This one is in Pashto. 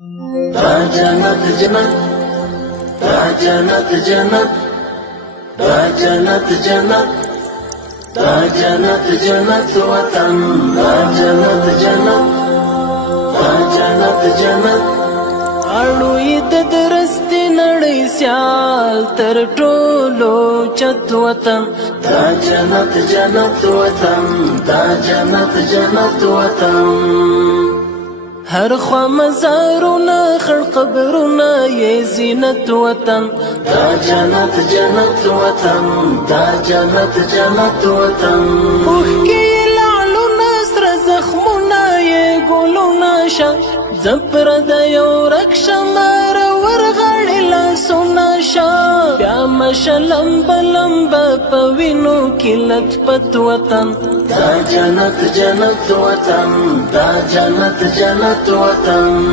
دا جنت جنت دا جنت جنت دا جنت جنت دا جنت جنت وطن دا جنت جنت دا جنت جنت اړوي د درستی نړۍ سیال تر ټولو چت وطن دا جنت جنت وطن دا جنت جنت وطن هر خوا مزارونه خړ قبرونه یې زینت وطن دا جنت جنت وطن دا جنت جنت وطن اوښکې لعلونه سره زخمونه یې ګلونه شه زپر د یو رکشمار ورغړې لاسونه شه بیا مشه لمبه لمبه په وینو کې لطفت وطن دا جنت جنت وطن دا جنت جنت وطن